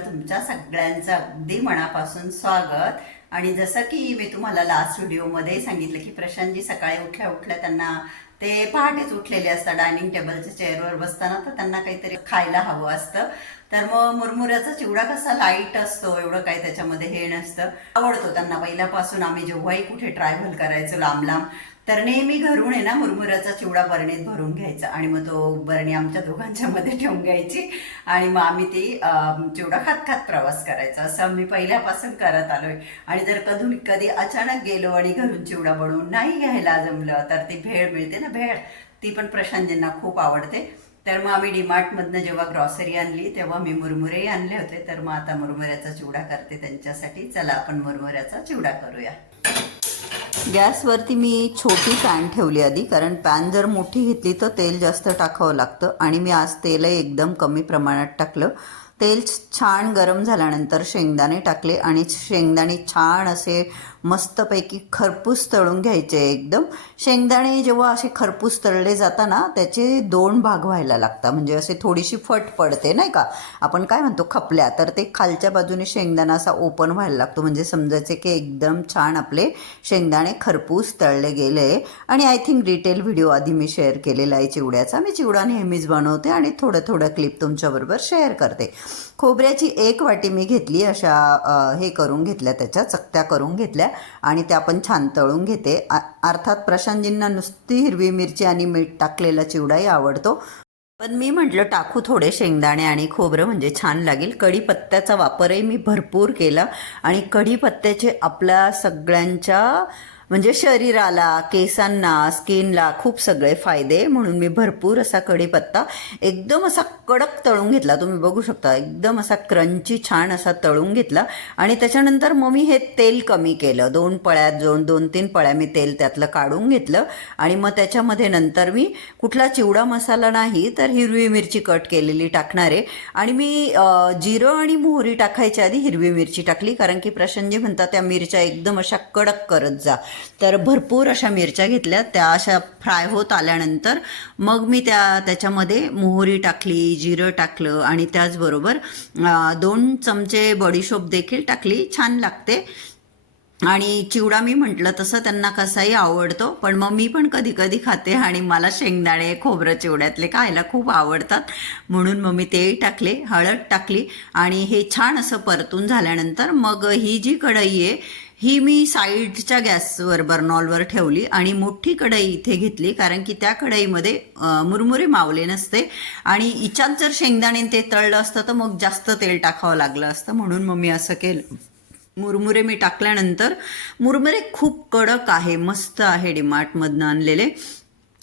चॅनलवर तुमच्या सगळ्यांचं अगदी मनापासून स्वागत. आणि जसं की मी तुम्हाला लास्ट व्हिडिओमध्ये सांगितलं की प्रशांतजी सकाळी उठल्या उठल्या त्यांना ते पहाटेच उठलेले असतात डायनिंग टेबलच्या चेअरवर बसताना तर त्यांना काहीतरी खायला हवं असतं. तर मग मुरमुऱ्याचा चिवडा कसा लाइट असतो एवढं काही त्याच्यामध्ये हे नसतं. आवडतो त्यांना. पहिल्यापासून आम्ही जेव्हाही कुठे ट्रॅव्हल करायचो लांब लांब तर नेहमी घरून आहे ना मुरमुऱ्याचा चिवडा बरणीत भरून घ्यायचा आणि मग तो बरणी आमच्या दोघांच्या मध्ये ठेवून घ्यायची. आणि मग आम्ही ती चिवडा खात खात प्रवास करायचा. असं मी पहिल्यापासून करत आलोय. आणि जर कधून कधी अचानक गेलो आणि घरून चिवडा बनवून नाही घ्यायला जमलं तर ती भेळ मिळते ना भेळ? ती पण प्रशांतजींना खूप आवडते. तर मग आम्ही डीमार्टमधनं जेव्हा ग्रॉसरी आणली तेव्हा मी मुरमुरेही आणले होते. तर मग आता मुरमुऱ्याचा चिवडा करते त्यांच्यासाठी. चला आपण मुरमुऱ्याचा चिवडा करूया. गॅसवरती मी छोटी पॅन ठेवली आधी कारण पॅन जर मोठी घेतली तर तेल जास्त टाकावं लागतं. आणि मी आज तेलही एकदम कमी प्रमाणात टाकलं. तेल छान गरम झाल्यानंतर शेंगदाणे टाकले. आणि शेंगदाणे छान असे मस्तपैकी खरपूस तळून घ्यायचे एकदम. शेंगदाणे जेव्हा असे खरपूस तळले जाताना त्याचे दोन भाग व्हायला लागतात. म्हणजे असे थोडीशी फट पडते नाही का? आपण काय म्हणतो? खपल्या. तर ते खालच्या बाजूने शेंगदाणा असा ओपन व्हायला लागतो. म्हणजे समजायचे की एकदम छान आपले शेंगदाणे खरपूस तळले गेले. आणि आय थिंक डिटेल व्हिडिओ आधी मी शेअर केलेला आहे चिवड्याचा. मी चिवडा नेहमीच बनवते आणि थोडं थोडं क्लिप तुमच्याबरोबर शेअर करते. खोबऱ्याची एक वाटी मी घेतली अशा हे करून घेतल्या त्याच्या चकत्या करून घेतल्या. आणि त्या पण छान तळून घेते. अर्थात प्रशांतजींना नुसती हिरवी मिरची आणि मीठ टाकलेला चिवडाही आवडतो. पण मी म्हटलं टाकू थोडे शेंगदाणे आणि खोबरं म्हणजे छान लागेल. कढीपत्त्याचा वापरही मी भरपूर केला. आणि कढीपत्त्याचे आपल्या सगळ्यांच्या म्हणजे शरीराला केसांना स्किनला खूप सगळे फायदे म्हणून मी भरपूर असा कढीपत्ता एकदम असा कडक तळून घेतला. तुम्ही बघू शकता एकदम असा क्रंची छान असा तळून घेतला. आणि त्याच्यानंतर मग मी हे तेल कमी केलं. दोन पळ्यात दोन दोन तीन पळ्या मी तेल त्यातलं काढून घेतलं. आणि मग त्याच्यामध्ये नंतर मी कुठला चिवडा मसाला नाही तर हिरवी मिरची कट केलेली टाकणार आहे. आणि मी जिरं आणि मोहरी टाकायच्या आधी हिरवी मिरची टाकली कारण की प्रशंजी म्हणतात त्या मिरच्या एकदम अशा कडक करत जा. तर भरपूर अशा मिरच्या घेतल्या. त्या अशा फ्राय होत आल्यानंतर मग मी त्या त्याच्यामध्ये मोहरी टाकली जिरं टाकलं आणि त्याचबरोबर दोन चमचे बडीशोप देखील टाकली. छान लागते. आणि चिवडा मी म्हटलं तसं त्यांना कसाही आवडतो पण मग मी पण कधी कधी खाते आणि मला शेंगदाणे खोबरं चिवड्यातले खायला खूप आवडतात. म्हणून मग मी तेही टाकले हळद टाकली आणि हे छान असं परतून झाल्यानंतर मग ही जी कढई आहे ही मी साईडच्या गॅसवर बर्नॉलवर ठेवली आणि मोठी कढई इथे घेतली कारण की त्या कढईमध्ये मुरमुरे मावले नसते. आणि हिच्यात जर शेंगदाणे ते तळलं असतं तर मग जास्त तेल टाकावं लागलं असतं. म्हणून मग मी असं केलं. मुरमुरे मी टाकल्यानंतर मुरमुरे खूप कडक आहे मस्त आहे डीमार्टमधनं आणलेले.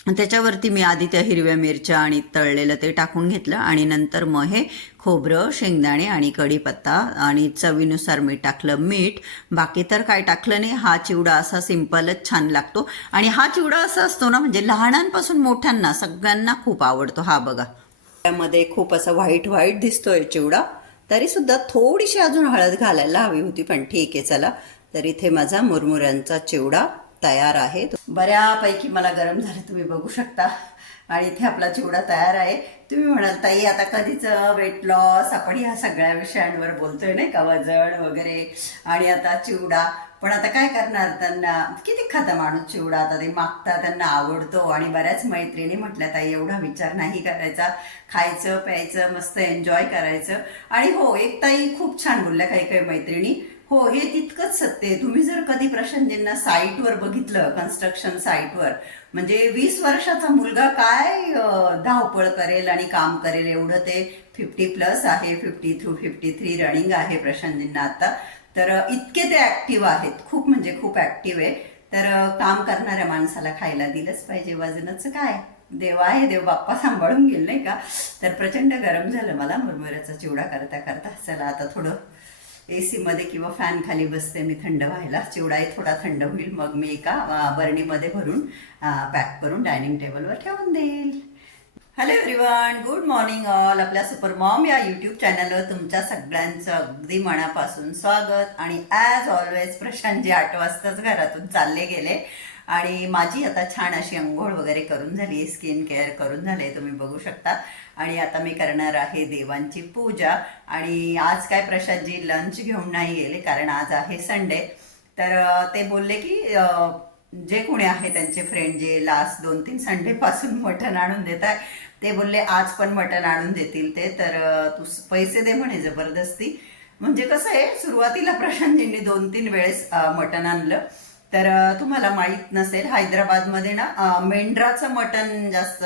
त्याच्यावरती मी आधी त्या हिरव्या मिरच्या आणि तळलेलं ते टाकून घेतलं आणि नंतर मग हे खोबरं शेंगदाणे आणि कढीपत्ता आणि चवीनुसार मी टाकलं. मीठ बाकी तर काय टाकलं नाही. हा चिवडा असा सिंपलच छान लागतो. आणि हा चिवडा असा असतो ना म्हणजे लहानांपासून मोठ्यांना सगळ्यांना खूप आवडतो. हा बघा. त्यामध्ये खूप असं व्हाईट व्हाईट दिसतोय चिवडा. तरी सुद्धा थोडीशी अजून हळद घालायला हवी होती पण ठीक आहे चला. तर इथे माझा मुरमुऱ्यांचा चिवडा. तयार आहे. बऱ्यापैकी मला गरम झालं तुम्ही बघू शकता. आणि इथे आपला चिवडा तयार आहे. तुम्ही म्हणाल ताई आता कधीच वेट लॉस आपण ह्या सगळ्या विषयांवर बोलतोय नाही का? वजन वगैरे आणि आता चिवडा. पण आता काय करणार त्यांना? किती खाता माणूस चिवडा? आता ते मागता त्यांना आवडतो आणि बऱ्याच मैत्रिणी म्हटल्या ताई एवढा विचार नाही करायचा. खायचं प्यायचं मस्त एन्जॉय करायचं. आणि हो एक ताई खूप छान बोलल्या काही काही मैत्रिणी. हो हे तितकंच सत्य आहे. तुम्ही जर कधी प्रशांतजींना साईटवर बघितलं कन्स्ट्रक्शन साईटवर म्हणजे वीस वर्षाचा मुलगा काय धावपळ करेल आणि काम करेल एवढं ते फिफ्टी प्लस आहे fifty through fifty three running आहे प्रशांतजींना आता. तर इतके ते ऍक्टिव्ह आहेत. खूप म्हणजे खूप ऍक्टिव्ह आहे. तर काम करणाऱ्या माणसाला खायला दिलंच पाहिजे. वजनाचं काय? देव आहे देव बाप्पा सांभाळून गेल नाही का? तर प्रचंड गरम झालं मला मुरमुऱ्याचा चिवडा करता करता चला आता थोडं ए मध्ये किंवा फॅन खाली बसते मी थंड व्हायला. चिवडाही थोडा थंड होईल मग मी एका बरणीमध्ये भरून पॅक करून डायनिंग टेबलवर ठेवून देईल. Hello everyone good morning all आपल्या सुपर मॉम या यूट्यूब चॅनलवर तुमच्या सगळ्यांचं अगदी मनापासून स्वागत. आणि ॲज ऑलवेज प्रशांतजी आठ वाजताच घरातून चालले गेले. आणि माझी आता छान अशी अंघोळ वगैरे करून झाली स्किन केअर करून झाले तुम्ही बघू शकता. आणि आता मी करणार आहे देवांची पूजा. आणि आज काय प्रसादजी लंच घेऊन नाही गेले कारण आज आहे संडे तर ते बोलले की जे कोणी आहे त्यांचे फ्रेंड जे लास्ट दोन तीन संडेपासून मटण आणून देत आहे ते बोलले आज पण मटण आणून देतील ते. तर तू पैसे दे म्हणे जबरदस्ती. म्हणजे कसं आहे सुरुवातीला प्रशांतजींनी दोन तीन वेळेस मटण आणलं. तर तुम्हाला माहीत नसेल हैदराबादमध्ये ना मेंढ्राचं मेंढराचं मटण जास्त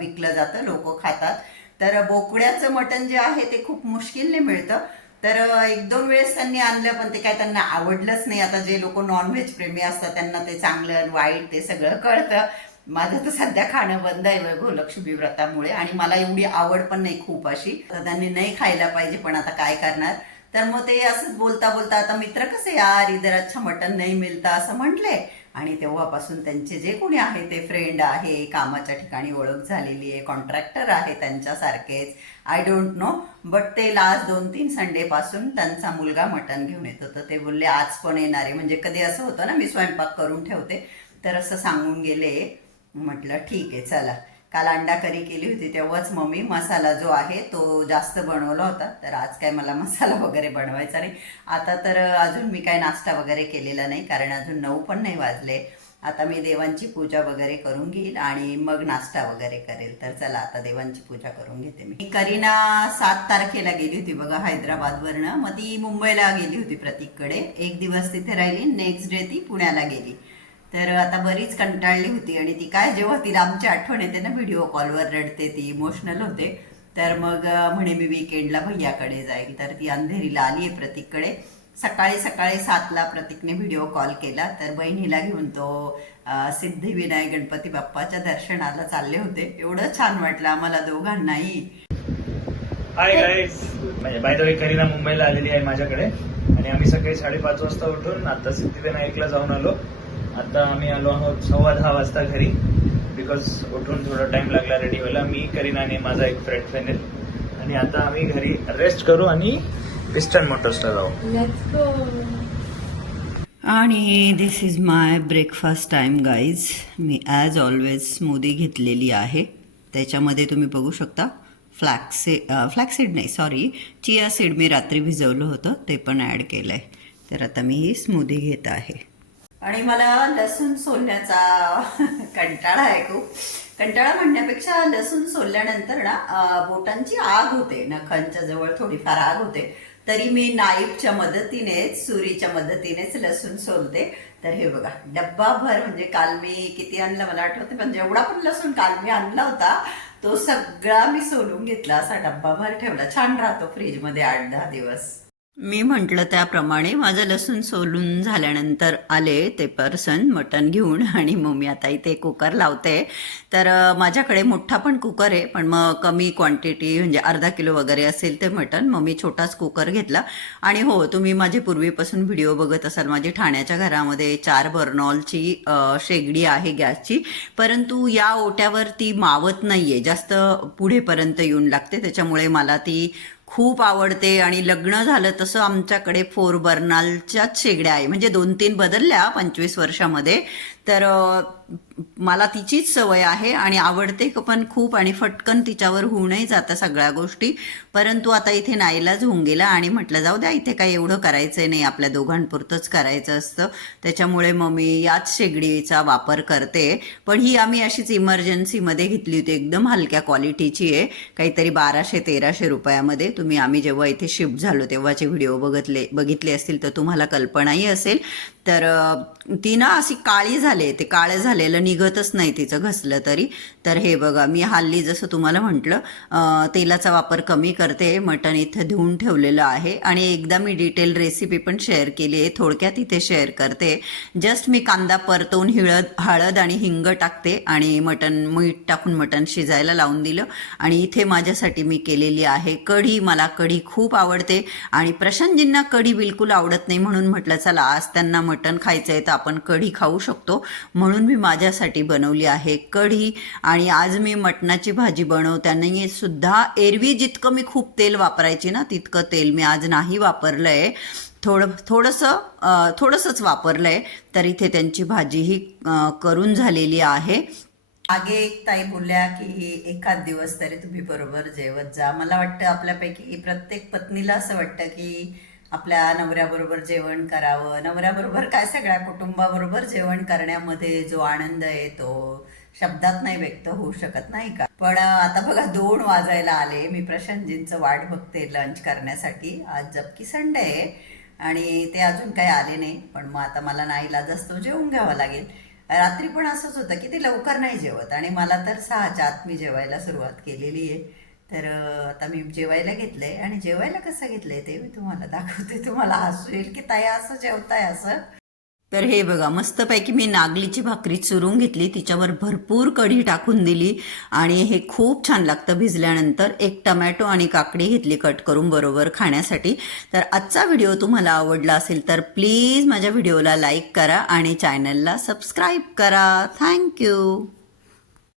विकलं जातं लोक खातात. तर बोकड्याचं मटण जे आहे ते खूप मुश्किलने मिळतं. तर एक दोन वेळेस त्यांनी आणलं पण ते काय त्यांना आवडलंच नाही. आता जे लोक नॉनव्हेज प्रेमी असतात त्यांना ते चांगलं आणि वाईट ते सगळं कळतं. माझं तर सध्या खाणं बंद आहे गोलक्ष्मी व्रतामुळे आणि मला एवढी आवड पण नाही खूप अशी. तर त्यांनी नाही खायला पाहिजे पण आता काय करणार? तर मग ते असंच बोलता बोलता आता मित्र कसे यार इधर अच्छा मटन नाही मिळतं असं म्हटले. आणि तेव्हापासून त्यांचे जे कोणी आहे ते फ्रेंड आहे कामाच्या ठिकाणी ओळख झालेली आहे कॉन्ट्रॅक्टर आहे त्यांच्यासारखेच. आय डोंट नो बट ते लास्ट दोन तीन संडेपासून त्यांचा मुलगा मटण घेऊन येतो तर ते बोलले आज पण येणार आहे? म्हणजे कधी असं होतं ना मी स्वयंपाक करून ठेवते. तर असं सांगून गेले. म्हटलं ठीक आहे चला. काल अंडा करी केली होती तेव्हाच मम्मी मसाला जो आहे तो जास्त बनवला होता. तर आज काय मला मसाला वगैरे बनवायचा नाही. आता तर अजून मी काय नाश्ता वगैरे केलेला नाही कारण अजून नऊ पण नाही वाजले. आता मी देवांची पूजा वगैरे करून घेईल आणि मग नाश्ता वगैरे करेल. तर चला आता देवांची पूजा करून घेते मी. करीना सात तारखेला गेली होती बघा हैदराबादवरनं. मग ती मुंबईला गेली होती प्रतीककडे. एक दिवस तिथे राहिली नेक्स्ट डे ती पुण्याला गेली. तर आता बरीच कंटाळली होती आणि ती काय जेव्हा तिला आमची आठवण येते ना व्हिडिओ कॉलवर रडते ती इमोशनल होते तर मग म्हणे मी विकेंडला भैयाकडे जाईल. तर ती अंधेरीला आली आहे प्रतीककडे. सकाळी सकाळी सातला प्रतीकने व्हिडिओ कॉल केला. तर बहिणीला घेऊन तो सिद्धिविनायक गणपती बाप्पाच्या दर्शनाला चालले होते. एवढं छान वाटलं आम्हाला दोघांनाही. हाय गाईज म्हणजे बाय द वे करीना मुंबईला आलेली आहे माझ्याकडे. आणि आम्ही सकाळी साडेपाच वाजता उठून आता सिद्धिविनायकला जाऊन आलो. आता आम्ही आलो आहोत सव्वा दहा वाजता घरी. बिकॉज उठून थोडा टाइम लागला रेडी व्हायला. मी करीना आणि माझा एक फ्रेंड फेनेल आणि आता आम्ही घरी रेस्ट करू आणि पिस्टन मोटर्सला जाऊ. आणि this is my breakfast time guys me as always smoothie घेतलेली आहे. त्याच्यामध्ये तुम्ही बघू शकता फ्लॅक्सीड फ्लॅक्सीड नाही सॉरी चिया सीड मी रात्री भिजवलं होतं ते पण ॲड केलं आहे तर आता मी ही स्मूदी घेत आहे. आणि मला लसूण सोलण्याचा कंटाळा आहे खूप. कंटाळा म्हणण्यापेक्षा लसूण सोलल्यानंतर ना बोटांची आग होते नखांच्या जवळ थोडीफार आग होते. तरी मी नाईफच्या मदतीनेच सुरीच्या मदतीनेच लसूण सोलते. तर हे बघा डब्बा भर म्हणजे काल मी किती आणलं मला आठवते पण जेवढा पण लसूण काल मी आणला होता तो सगळा मी सोलून घेतला असा डब्बा भर ठेवला. छान राहतो फ्रीजमध्ये आठ दहा दिवस. मी म्हटलं त्याप्रमाणे माझं लसूण सोलून झाल्यानंतर आले ते पर्सन मटण घेऊन आणि मग मी आता इथे कुकर लावते. तर माझ्याकडे मोठा पण कुकर आहे पण मग कमी क्वांटिटी म्हणजे अर्धा किलो वगैरे असेल ते मटण मग मी छोटाच कुकर घेतला. आणि हो तुम्ही माझे पूर्वीपासून व्हिडिओ बघत असाल माझी ठाण्याच्या घरामध्ये चार बर्नॉलची शेगडी आहे गॅसची. परंतु या ओट्यावर ती मावत नाही आहे जास्त पुढेपर्यंत येऊन लागते त्याच्यामुळे मला ती खूप आवडते आणि लग्न झालं तसं आमच्याकडे फोर बर्नालच्याच शेगड्या आहे. म्हणजे दोन तीन बदलल्या पंचवीस वर्षामध्ये. तर मला तिचीच सवय आहे आणि आवडते पण खूप आणि फटकन तिच्यावर होऊनही जातं सगळ्या गोष्टी. परंतु आता इथे नाईलाज होऊन गेला आणि म्हटलं जाऊ द्या इथे काही एवढं करायचं नाही आपल्या दोघांपुरतंच करायचं असतं. त्याच्यामुळे मग मी याच शेगडीचा वापर करते. पण ही आम्ही अशीच इमर्जन्सीमध्ये घेतली होती एकदम हलक्या क्वालिटीची आहे. काहीतरी बाराशे तेराशे रुपयामध्ये तुम्ही आम्ही जेव्हा इथे शिफ्ट झालो तेव्हाचे व्हिडिओ बघितले बघितले असतील तर तुम्हाला कल्पनाही असेल. तर ती ना अशी काळी झाले ते काळं झालेलं निघतच नाही तिचं घसलं तरी. तर हे बघा मी हल्ली जसं तुम्हाला म्हटलं तेलाचा वापर कमी करते मटण इथं धुवून ठेवलेलं आहे. आणि एकदा मी डिटेल रेसिपी पण शेअर केली आहे. थोडक्यात इथे शेअर करते. जस्ट मी कांदा परतवून हिळद हळद आणि हिंग टाकते आणि मटण मीठ टाकून मटण शिजायला लावून दिलं. आणि इथे माझ्यासाठी मी केलेली आहे कढी. मला कढी खूप आवडते. आणि प्रशांतजींना कढी बिलकुल आवडत नाही म्हणून म्हटलं चला आज त्यांना मटण खायचं आहे तर आपण कढी खाऊ शकतो. म्हणून मी माझ्यासाठी बनवली आहे कढी. आणि आज मी मटणाची भाजी बनवताना सुद्धा एरवी जितकं मी खूप तेल वापरायची ना तितकं तेल मी आज नाही वापरलं आहे थोडं थोडंसं थोडंसंच वापरलं आहे तर इथे त्यांची भाजी ही करून झालेली आहे. मागे एक ताई बोलल्या की एखाद दिवस तरी तुम्ही बरोबर जेवत जा. मला वाटतं आपल्यापैकी प्रत्येक पत्नीला असं वाटतं की आपल्या नवऱ्याबरोबर जेवण करावं. नवऱ्याबरोबर काय सगळ्या कुटुंबाबरोबर जेवण करण्यामध्ये जो आनंद येतो शब्दात नाही व्यक्त होऊ शकत नाही का? पण आता बघा दोन वाजायला आले. मी प्रशांतजींचं वाट बघते लंच करण्यासाठी. आज जबकी संडे आहे आणि ते अजून काही आले नाही. पण मग आता मला नाईलाज असतो जेवून घ्यावं लागेल. रात्री पण असंच होतं की ते लवकर नाही जेवत. आणि मला तर सहाच्या आत मी जेवायला सुरुवात केलेली आहे. तर आता मी जेवायला घेतलंय आणि जेवायला कसं घेतलंय ते मी तुम्हाला दाखवते. तुम्हाला हसू येईल की ताई असं जेवताय असं. तर हे बघा मस्तपैकी मी नागलीची भाकरी चुरून घेतली. तिच्यावर भरपूर कढी टाकून दिली आणि हे खूप छान लागतं भिजल्यानंतर. एक टमॅटो आणि काकडी घेतली कट करून बरोबर खाण्यासाठी. तर आजचा व्हिडिओ तुम्हाला आवडला असेल तर प्लीज माझ्या व्हिडिओला लाईक करा आणि चॅनलला सबस्क्राईब करा. थँक्यू.